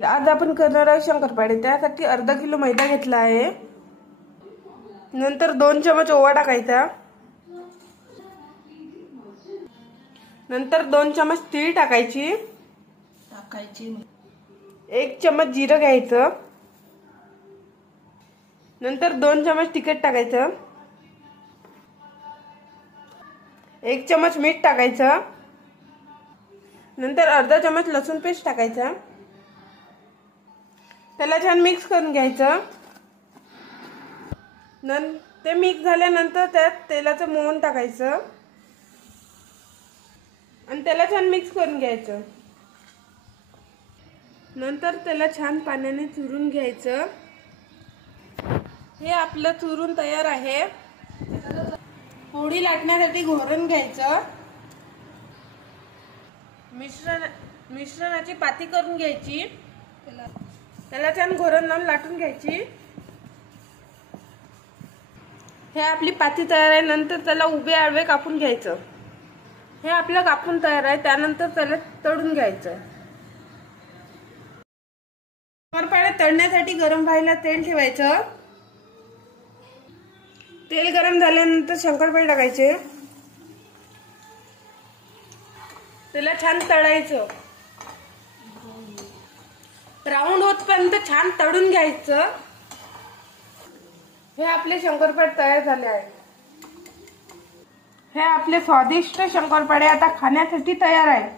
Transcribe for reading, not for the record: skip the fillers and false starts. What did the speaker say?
आज आपण करणार आहोत शंकरपाळे। त्यासाठी अर्धा किलो मैदा घेतला आहे। नंतर 2 चमच ओवा टाकायचा। नंतर 2 चमच तीळ टाकायची। 1 चमच जिरं घ्यायचं। नंतर 2 चमच तिखट टाकायचं। 1 चमच मीठ टाकायचं। नंतर अर्धा चमच लसूण पेस्ट टाकायचा। त्याला छान मिक्स करून घ्यायचं। ते मिक्स झाल्यानंतर त्यात तेलाचं मोहन टाकायचं आणि त्याला छान मिक्स करून घ्यायचं। नंतर त्याला छान पाण्याने चुरून घ्यायचं। हे आपलं चुरून तयार आहे। पोळी लाटण्यासाठी घोरण घ्यायचं। मिश्रणाची पाती करून घ्यायची। त्याला छान घोरण लावून लाटून घ्यायची। हे आपली पाती तयार आहे। नंतर त्याला उभे आडवे कापून घ्यायचं। हे आपलं कापून तयार आहे। त्यानंतर त्याला तळून घ्यायचं। शंकरपाळे तळण्यासाठी गरम व्हायला तेल ठेवायचं। तेल गरम झाल्यानंतर शंकरपाळे टाकायचे। त्याला छान तळायचं। ब्राऊन होतपर्यंत छान तळून घ्यायचं। हे आपले शंकरपाळे तयार झाले आहे। हे आपले स्वादिष्ट शंकरपाळे आता खाण्यासाठी तयार आहे।